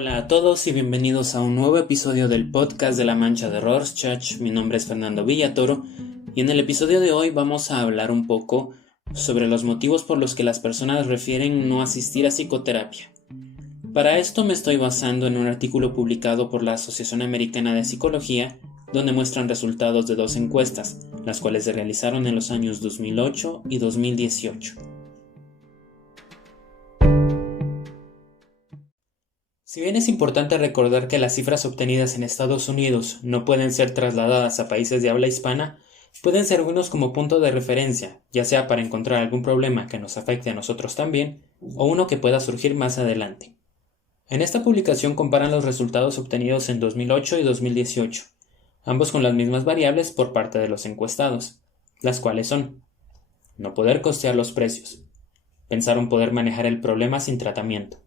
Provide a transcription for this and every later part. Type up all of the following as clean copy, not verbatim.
Hola a todos y bienvenidos a un nuevo episodio del podcast de La Mancha de Rorschach. Mi nombre es Fernando Villatoro y en el episodio de hoy vamos a hablar un poco sobre los motivos por los que las personas refieren no asistir a psicoterapia. Para esto me estoy basando en un artículo publicado por la Asociación Americana de Psicología, donde muestran resultados de dos encuestas, las cuales se realizaron en los años 2008 y 2018. Si bien es importante recordar que las cifras obtenidas en Estados Unidos no pueden ser trasladadas a países de habla hispana, pueden servirnos como punto de referencia, ya sea para encontrar algún problema que nos afecte a nosotros también, o uno que pueda surgir más adelante. En esta publicación comparan los resultados obtenidos en 2008 y 2018, ambos con las mismas variables por parte de los encuestados, las cuales son: no poder costear los precios, pensaron poder manejar el problema sin tratamiento,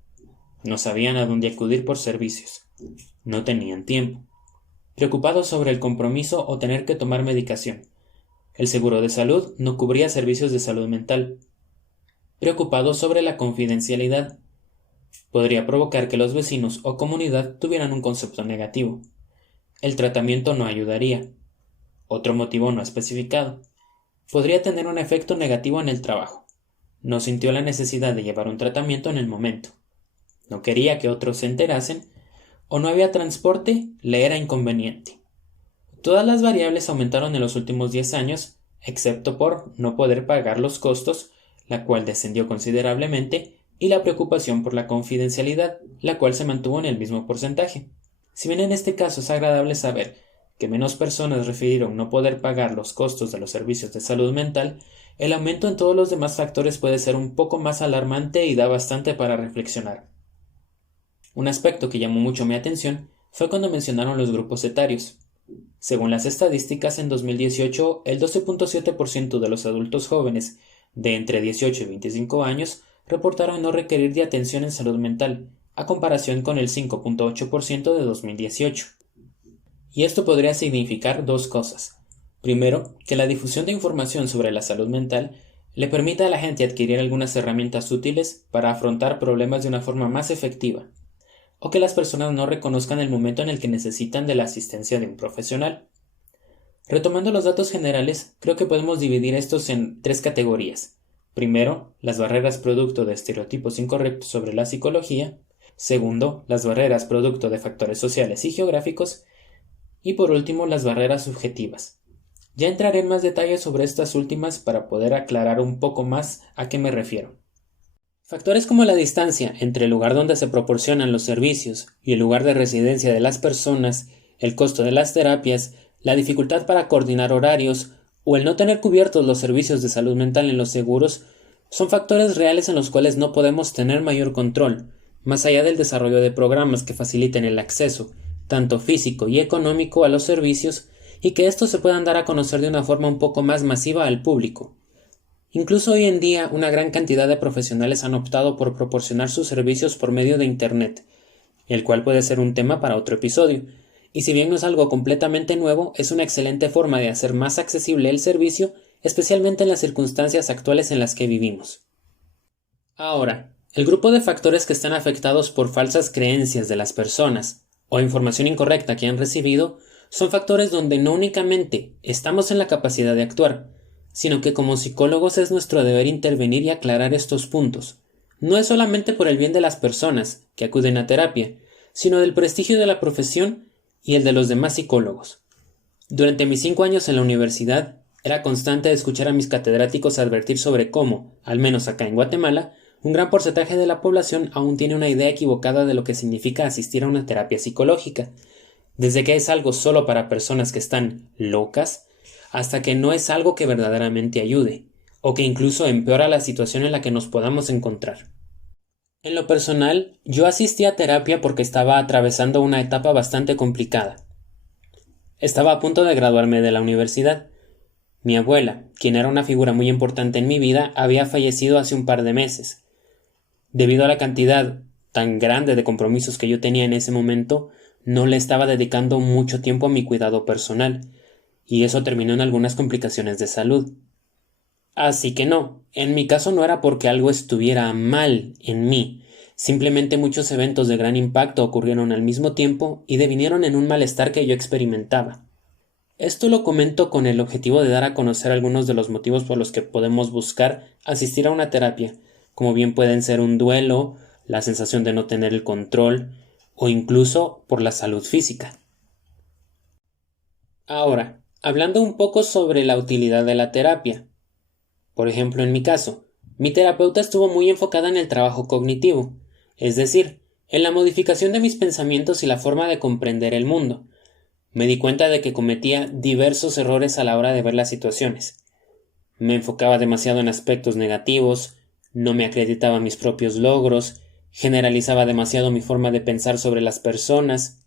no sabían a dónde acudir por servicios, no tenían tiempo, preocupados sobre el compromiso o tener que tomar medicación, el seguro de salud no cubría servicios de salud mental, preocupados sobre la confidencialidad, podría provocar que los vecinos o comunidad tuvieran un concepto negativo, el tratamiento no ayudaría, otro motivo no especificado, podría tener un efecto negativo en el trabajo, no sintió la necesidad de llevar un tratamiento en el momento, no quería que otros se enterasen, o no había transporte, le era inconveniente. Todas las variables aumentaron en los últimos 10 años, excepto por no poder pagar los costos, la cual descendió considerablemente, y la preocupación por la confidencialidad, la cual se mantuvo en el mismo porcentaje. Si bien en este caso es agradable saber que menos personas refirieron no poder pagar los costos de los servicios de salud mental, el aumento en todos los demás factores puede ser un poco más alarmante y da bastante para reflexionar. Un aspecto que llamó mucho mi atención fue cuando mencionaron los grupos etarios. Según las estadísticas, en 2018, el 12.7% de los adultos jóvenes de entre 18 y 25 años reportaron no requerir de atención en salud mental, a comparación con el 5.8% de 2018. Y esto podría significar dos cosas. Primero, que la difusión de información sobre la salud mental le permita a la gente adquirir algunas herramientas útiles para afrontar problemas de una forma más efectiva, o que las personas no reconozcan el momento en el que necesitan de la asistencia de un profesional. Retomando los datos generales, creo que podemos dividir estos en tres categorías. Primero, las barreras producto de estereotipos incorrectos sobre la psicología. Segundo, las barreras producto de factores sociales y geográficos. Y por último, las barreras subjetivas. Ya entraré en más detalles sobre estas últimas para poder aclarar un poco más a qué me refiero. Factores como la distancia entre el lugar donde se proporcionan los servicios y el lugar de residencia de las personas, el costo de las terapias, la dificultad para coordinar horarios o el no tener cubiertos los servicios de salud mental en los seguros son factores reales en los cuales no podemos tener mayor control, más allá del desarrollo de programas que faciliten el acceso, tanto físico y económico, a los servicios y que estos se puedan dar a conocer de una forma un poco más masiva al público. Incluso hoy en día una gran cantidad de profesionales han optado por proporcionar sus servicios por medio de Internet, el cual puede ser un tema para otro episodio, y si bien no es algo completamente nuevo, es una excelente forma de hacer más accesible el servicio, especialmente en las circunstancias actuales en las que vivimos. Ahora, el grupo de factores que están afectados por falsas creencias de las personas o información incorrecta que han recibido son factores donde no únicamente estamos en la capacidad de actuar, sino que como psicólogos es nuestro deber intervenir y aclarar estos puntos. No es solamente por el bien de las personas que acuden a terapia, sino del prestigio de la profesión y el de los demás psicólogos. Durante mis 5 años en la universidad, era constante escuchar a mis catedráticos advertir sobre cómo, al menos acá en Guatemala, un gran porcentaje de la población aún tiene una idea equivocada de lo que significa asistir a una terapia psicológica, desde que es algo solo para personas que están locas, hasta que no es algo que verdaderamente ayude, o que incluso empeora la situación en la que nos podamos encontrar. En lo personal, yo asistí a terapia porque estaba atravesando una etapa bastante complicada. Estaba a punto de graduarme de la universidad. Mi abuela, quien era una figura muy importante en mi vida, había fallecido hace un par de meses. Debido a la cantidad tan grande de compromisos que yo tenía en ese momento, no le estaba dedicando mucho tiempo a mi cuidado personal, y eso terminó en algunas complicaciones de salud. Así que no, en mi caso no era porque algo estuviera mal en mí, Simplemente muchos eventos de gran impacto ocurrieron al mismo tiempo y devinieron en un malestar que yo experimentaba. Esto lo comento con el objetivo de dar a conocer algunos de los motivos por los que podemos buscar asistir a una terapia, como bien pueden ser un duelo, la sensación de no tener el control o incluso por la salud física. Ahora, hablando un poco sobre la utilidad de la terapia. Por ejemplo, en mi caso, mi terapeuta estuvo muy enfocada en el trabajo cognitivo, es decir, en la modificación de mis pensamientos y la forma de comprender el mundo. Me di cuenta de que cometía diversos errores a la hora de ver las situaciones. Me enfocaba demasiado en aspectos negativos, no me acreditaba mis propios logros, generalizaba demasiado mi forma de pensar sobre las personas,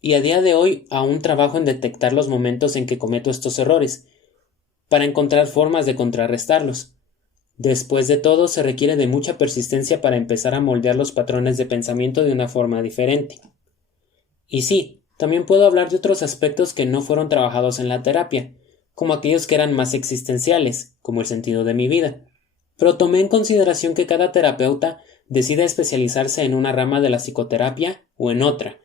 y a día de hoy aún trabajo en detectar los momentos en que cometo estos errores, para encontrar formas de contrarrestarlos. Después de todo, se requiere de mucha persistencia para empezar a moldear los patrones de pensamiento de una forma diferente. Y sí, también puedo hablar de otros aspectos que no fueron trabajados en la terapia, como aquellos que eran más existenciales, como el sentido de mi vida. Pero tomé en consideración que cada terapeuta decide especializarse en una rama de la psicoterapia o en otra,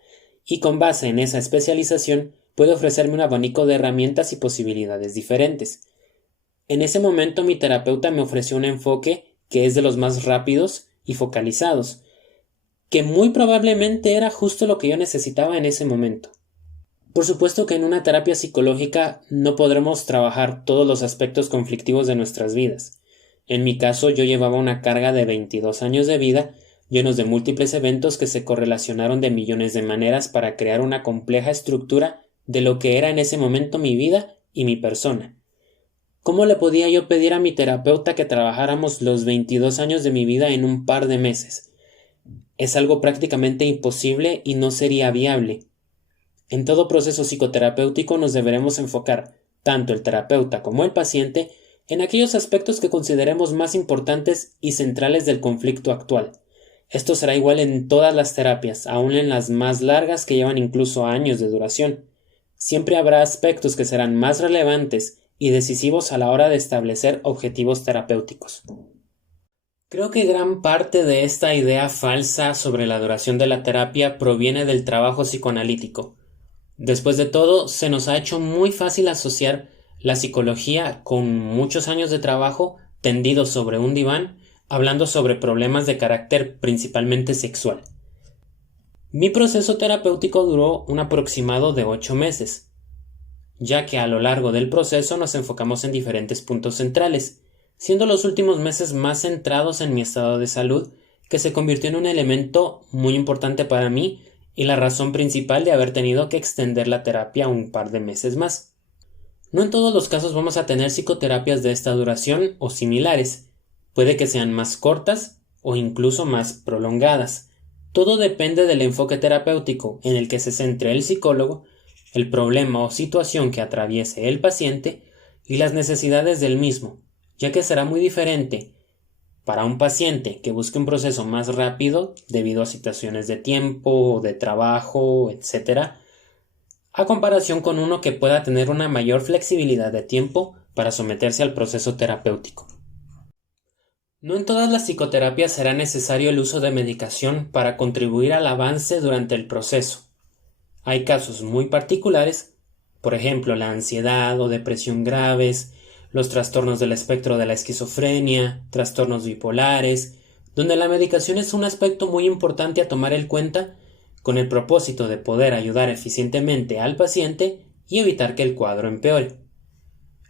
y con base en esa especialización puede ofrecerme un abanico de herramientas y posibilidades diferentes. En ese momento mi terapeuta me ofreció un enfoque que es de los más rápidos y focalizados, que muy probablemente era justo lo que yo necesitaba en ese momento. Por supuesto que en una terapia psicológica no podremos trabajar todos los aspectos conflictivos de nuestras vidas. En mi caso, yo llevaba una carga de 22 años de vida, llenos de múltiples eventos que se correlacionaron de millones de maneras para crear una compleja estructura de lo que era en ese momento mi vida y mi persona. ¿Cómo le podía yo pedir a mi terapeuta que trabajáramos los 22 años de mi vida en un par de meses? Es algo prácticamente imposible y no sería viable. En todo proceso psicoterapéutico nos deberemos enfocar, tanto el terapeuta como el paciente, en aquellos aspectos que consideremos más importantes y centrales del conflicto actual. Esto será igual en todas las terapias, aun en las más largas que llevan incluso años de duración. Siempre habrá aspectos que serán más relevantes y decisivos a la hora de establecer objetivos terapéuticos. Creo que gran parte de esta idea falsa sobre la duración de la terapia proviene del trabajo psicoanalítico. Después de todo, se nos ha hecho muy fácil asociar la psicología con muchos años de trabajo tendidos sobre un diván, hablando sobre problemas de carácter principalmente sexual. Mi proceso terapéutico duró un aproximado de 8 meses, ya que a lo largo del proceso nos enfocamos en diferentes puntos centrales, siendo los últimos meses más centrados en mi estado de salud, que se convirtió en un elemento muy importante para mí y la razón principal de haber tenido que extender la terapia un par de meses más. No en todos los casos vamos a tener psicoterapias de esta duración o similares, puede que sean más cortas o incluso más prolongadas. Todo depende del enfoque terapéutico en el que se centre el psicólogo, el problema o situación que atraviese el paciente y las necesidades del mismo, ya que será muy diferente para un paciente que busque un proceso más rápido debido a situaciones de tiempo, de trabajo, etc., a comparación con uno que pueda tener una mayor flexibilidad de tiempo para someterse al proceso terapéutico. No en todas las psicoterapias será necesario el uso de medicación para contribuir al avance durante el proceso. Hay casos muy particulares, por ejemplo la ansiedad o depresión graves, los trastornos del espectro de la esquizofrenia, trastornos bipolares, donde la medicación es un aspecto muy importante a tomar en cuenta con el propósito de poder ayudar eficientemente al paciente y evitar que el cuadro empeore.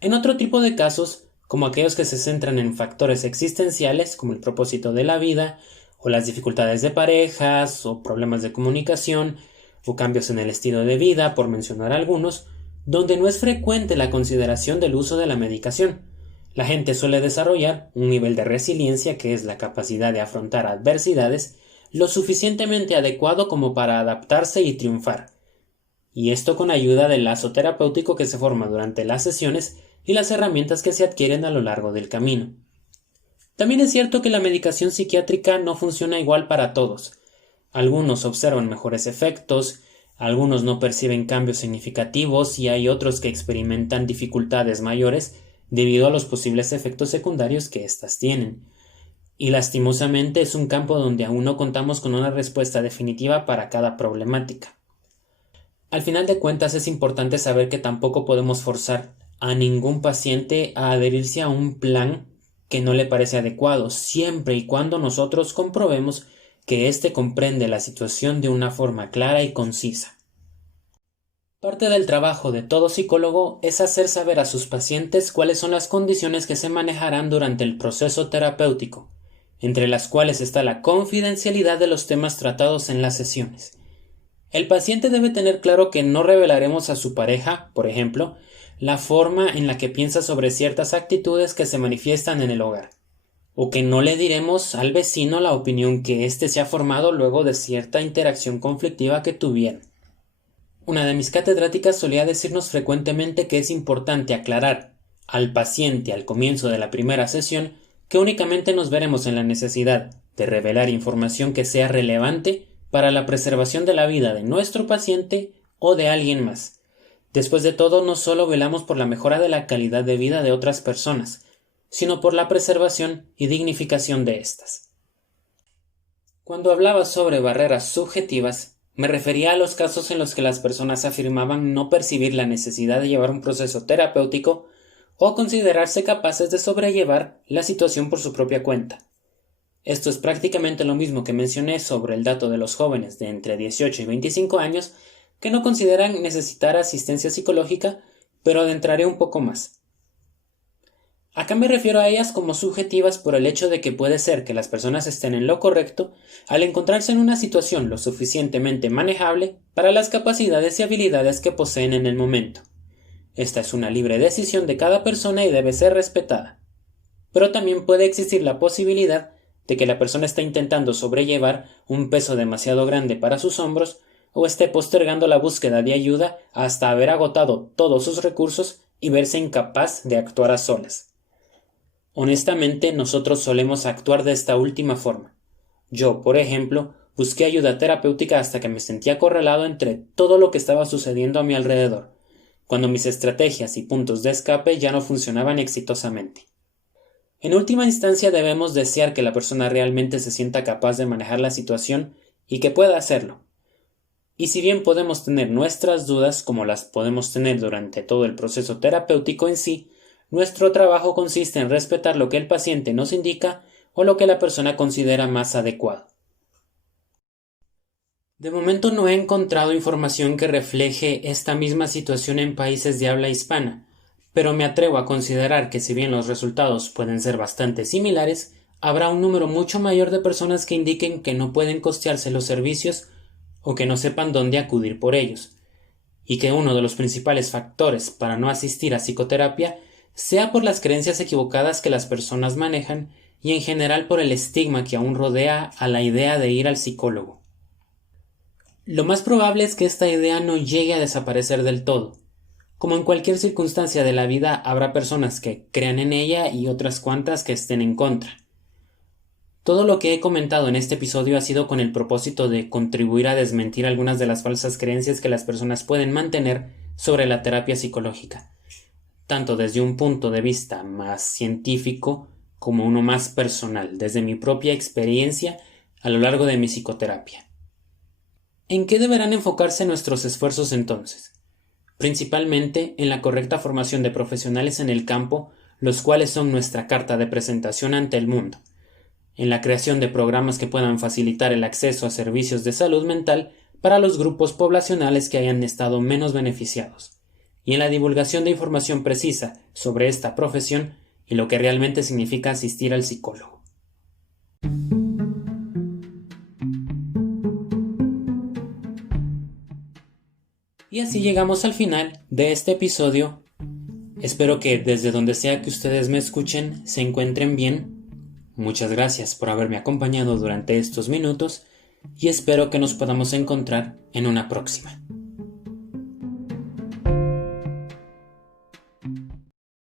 En otro tipo de casos, como aquellos que se centran en factores existenciales como el propósito de la vida, o las dificultades de parejas, o problemas de comunicación, o cambios en el estilo de vida, por mencionar algunos, donde no es frecuente la consideración del uso de la medicación. La gente suele desarrollar un nivel de resiliencia, que es la capacidad de afrontar adversidades, lo suficientemente adecuado como para adaptarse y triunfar. Y esto con ayuda del lazo terapéutico que se forma durante las sesiones y las herramientas que se adquieren a lo largo del camino. También es cierto que la medicación psiquiátrica no funciona igual para todos. Algunos observan mejores efectos, algunos no perciben cambios significativos y hay otros que experimentan dificultades mayores debido a los posibles efectos secundarios que éstas tienen. y lastimosamente es un campo donde aún no contamos con una respuesta definitiva para cada problemática. Al final de cuentas es importante saber que tampoco podemos forzar a ningún paciente a adherirse a un plan que no le parece adecuado, siempre y cuando nosotros comprobemos que éste comprende la situación de una forma clara y concisa. Parte del trabajo de todo psicólogo es hacer saber a sus pacientes cuáles son las condiciones que se manejarán durante el proceso terapéutico, entre las cuales está la confidencialidad de los temas tratados en las sesiones. El paciente debe tener claro que no revelaremos a su pareja, por ejemplo, la forma en la que piensa sobre ciertas actitudes que se manifiestan en el hogar, o que no le diremos al vecino la opinión que éste se ha formado luego de cierta interacción conflictiva que tuvieron. Una de mis catedráticas solía decirnos frecuentemente que es importante aclarar al paciente al comienzo de la primera sesión que únicamente nos veremos en la necesidad de revelar información que sea relevante para la preservación de la vida de nuestro paciente o de alguien más. Después de todo, no solo velamos por la mejora de la calidad de vida de otras personas, sino por la preservación y dignificación de éstas. Cuando hablaba sobre barreras subjetivas, me refería a los casos en los que las personas afirmaban no percibir la necesidad de llevar un proceso terapéutico o considerarse capaces de sobrellevar la situación por su propia cuenta. Esto es prácticamente lo mismo que mencioné sobre el dato de los jóvenes de entre 18 y 25 años que no consideran necesitar asistencia psicológica, pero adentraré un poco más. Acá me refiero a ellas como subjetivas por el hecho de que puede ser que las personas estén en lo correcto al encontrarse en una situación lo suficientemente manejable para las capacidades y habilidades que poseen en el momento. Esta es una libre decisión de cada persona y debe ser respetada. Pero también puede existir la posibilidad de que la persona esté intentando sobrellevar un peso demasiado grande para sus hombros o esté postergando la búsqueda de ayuda hasta haber agotado todos sus recursos y verse incapaz de actuar a solas. Honestamente, nosotros solemos actuar de esta última forma. Yo, por ejemplo, busqué ayuda terapéutica hasta que me sentía acorralado entre todo lo que estaba sucediendo a mi alrededor, cuando mis estrategias y puntos de escape ya no funcionaban exitosamente. En última instancia debemos desear que la persona realmente se sienta capaz de manejar la situación y que pueda hacerlo. Y si bien podemos tener nuestras dudas, como las podemos tener durante todo el proceso terapéutico en sí, nuestro trabajo consiste en respetar lo que el paciente nos indica o lo que la persona considera más adecuado. De momento no he encontrado información que refleje esta misma situación en países de habla hispana, pero me atrevo a considerar que si bien los resultados pueden ser bastante similares, habrá un número mucho mayor de personas que indiquen que no pueden costearse los servicios o que no sepan dónde acudir por ellos, y que uno de los principales factores para no asistir a psicoterapia sea por las creencias equivocadas que las personas manejan y en general por el estigma que aún rodea a la idea de ir al psicólogo. Lo más probable es que esta idea no llegue a desaparecer del todo. Como en cualquier circunstancia de la vida, habrá personas que crean en ella y otras cuantas que estén en contra. Todo lo que he comentado en este episodio ha sido con el propósito de contribuir a desmentir algunas de las falsas creencias que las personas pueden mantener sobre la terapia psicológica, tanto desde un punto de vista más científico como uno más personal, desde mi propia experiencia a lo largo de mi psicoterapia. ¿En qué deberán enfocarse nuestros esfuerzos entonces? Principalmente en la correcta formación de profesionales en el campo, los cuales son nuestra carta de presentación ante el mundo, en la creación de programas que puedan facilitar el acceso a servicios de salud mental para los grupos poblacionales que hayan estado menos beneficiados, y en la divulgación de información precisa sobre esta profesión y lo que realmente significa asistir al psicólogo. Y así llegamos al final de este episodio. Espero que desde donde sea que ustedes me escuchen se encuentren bien. Muchas gracias por haberme acompañado durante estos minutos y espero que nos podamos encontrar en una próxima.